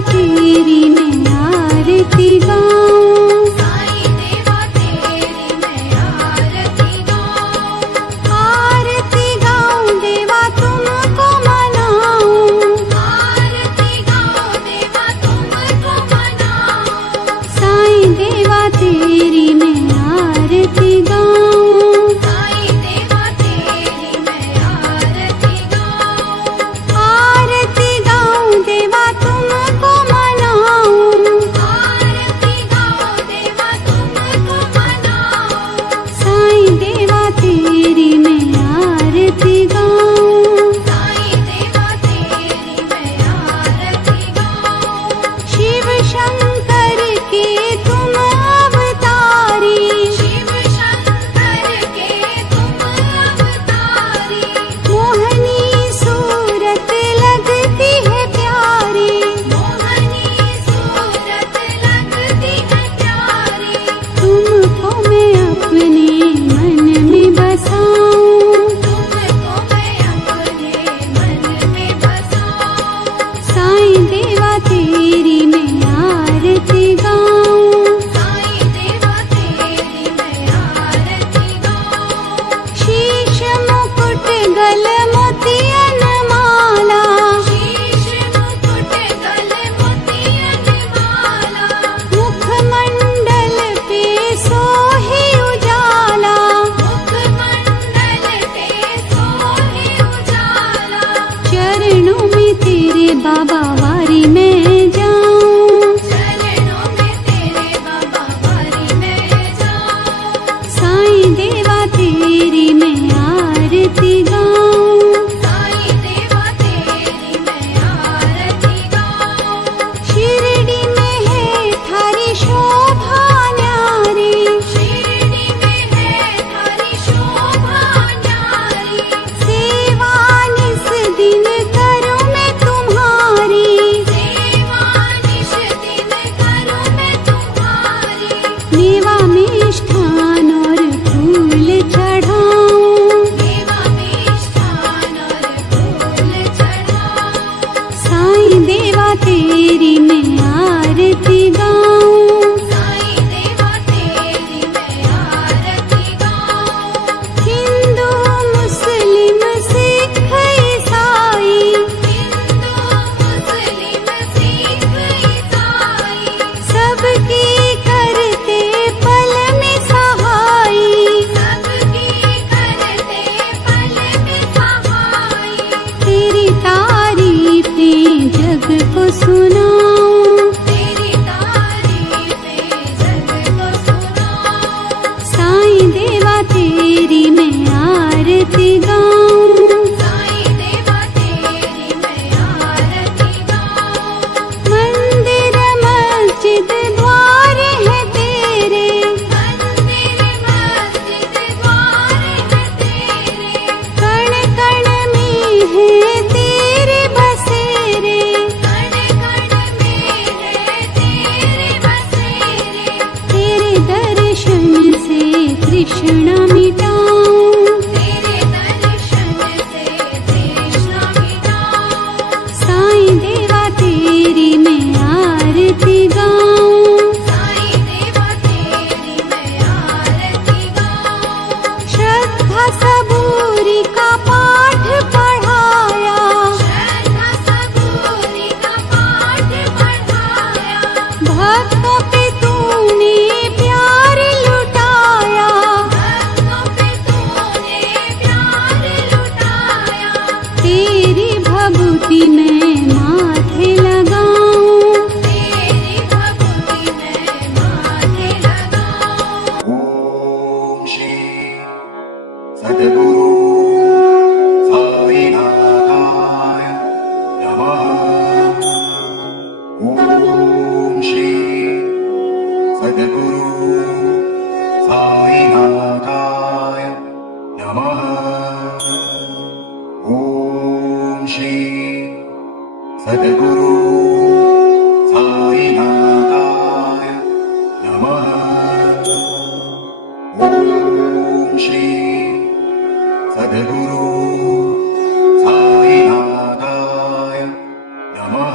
तेरी मैं आरती गाऊं, साईं देवा तेरी मैं आरती गाऊं, आरती गाऊं देवा तुमको मनाऊं, आरती गाऊं देवा तुमको मनाऊं, साईं देवा तेरी मैं आरती गाऊं, साईं देवा तेरी मैं आरती गाऊं, आरती गाऊं देवा तुमको मनाऊं, आरती गाऊं देवा तुमको मनाऊं, साईं देवा तेरी मैं आरती गाऊं, साईं देवा तेरी मैं आरती गाऊं, शिव शंकर के तुम अवतारी, शिव शंकर के तुम अवतारी, मोहनी सूरत लगती है प्यारी, मोहनी सूरत लगती है प्यारी, तुमको मैं अपने मन में बसाऊं, तुमको मैं अपने मन में बसाऊं, साईं देवा तेरी मैं आरती गाऊं, साईं देवा तेरी मैं आरती गाऊं, शीश मुकुट गल मोतियन माला, शीश मुकुट गल मोतियन माला, मुखमंडल पे सोहे उजाला, मुखमंडल पे सोहे उजाला, चरणों में तेरे बाबा वारी मैं जाऊं, चरणों में तेरे बाबा वारी मैं जाऊं, साईं देवा तेरी मैं आरती गाऊं, साईं देवा तेरी मैं आरती गाऊं, शिरडी में है थारी शोभा न्यारी, शिरडी में है थारी शोभा न्यारी, सेवा निस दिन करूं मैं तुम्हारी, सेवा निश दिन करूं मैं तुम्हारी, मेवा मिष्ठान और फूल चढ़ाऊं, देवा मिष्ठान और फूल चढ़ाऊं, साईं देवा तेरी मैं आरती गाऊं, साईं देवा तेरी मैं आरती गाऊं, हिंदू मुस्लिम सिख ईसाई, हिंदू मुस्लिम सिख ईसाई, सबकी करते पल में सहाई, सबकी करते पल में सहाई, तेरी तारीफें जग को सुनाऊं, तेरी तारीफें जग को सुनाऊं, साईं देवा तेरी मैं आरती गाऊं, साईं देवा तेरी मैं आरती गाऊं, मंदिर मस्जिद द्वार है तेरे, मंदिर मस्जिद द्वार है तेरे, कण कण में है तेरे बसेरे, कण कण में है तेरे बसेरे, तेरे दर्शन से तृष्णा मिटाऊं, तेरे दर्शन से तृष्णा मिटाऊं, साईं देवा तेरी मैं आरती गाऊं, साईं देवा तेरी मैं आरती गाऊं, श्रद्धा सबूरी का पाठ पढ़ाया, श्रद्धा सबूरी का पाठ पढ़ाया, भक्तों पे तूने प्यार लुटाया, भक्तों पे तूने प्यार लुटाया, तेरी भभूति मैं माथे लगाऊं, तेरी भक्ति मैं माथे लगाऊं, ओम श्री सद्गुरु साईनाथाय नमः। ओम श्री सद्गुरु साईनाथाय नमः। ओम श्री सद्गुरु साईनाथाय नमः। ओम श्री सद्गुरु साईनाथाय नमः।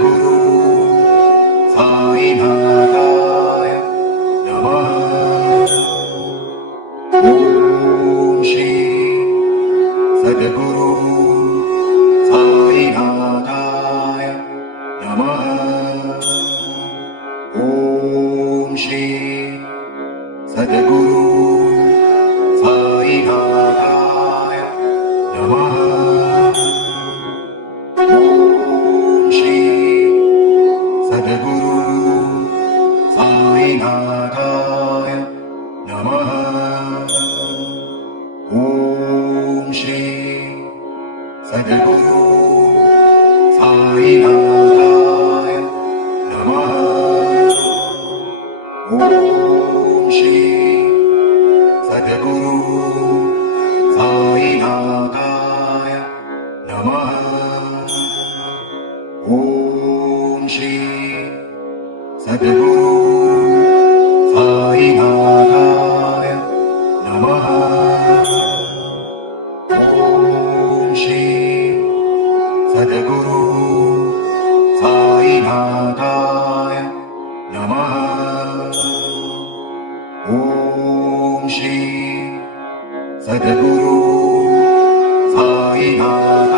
सद्गुरु साईनाथाय नमः। ॐ श्री सद्गुरु साईनाथाय नमः। ॐ श्री सद्गुरु साईनाथाय नमः। ॐ श्री सद्गुरु साईनाथाय नमः। ॐ श्री सद्गुरु साईनाथाय नमः। ॐ श्री सद्गुरु साईनाथाय नमः। ॐ श्री सद्गुरु साईनाथाय नमः। ॐ श्री सद्गुरु साईनाथाय नमः। ॐ श्री सद्गुरु साईनाथाय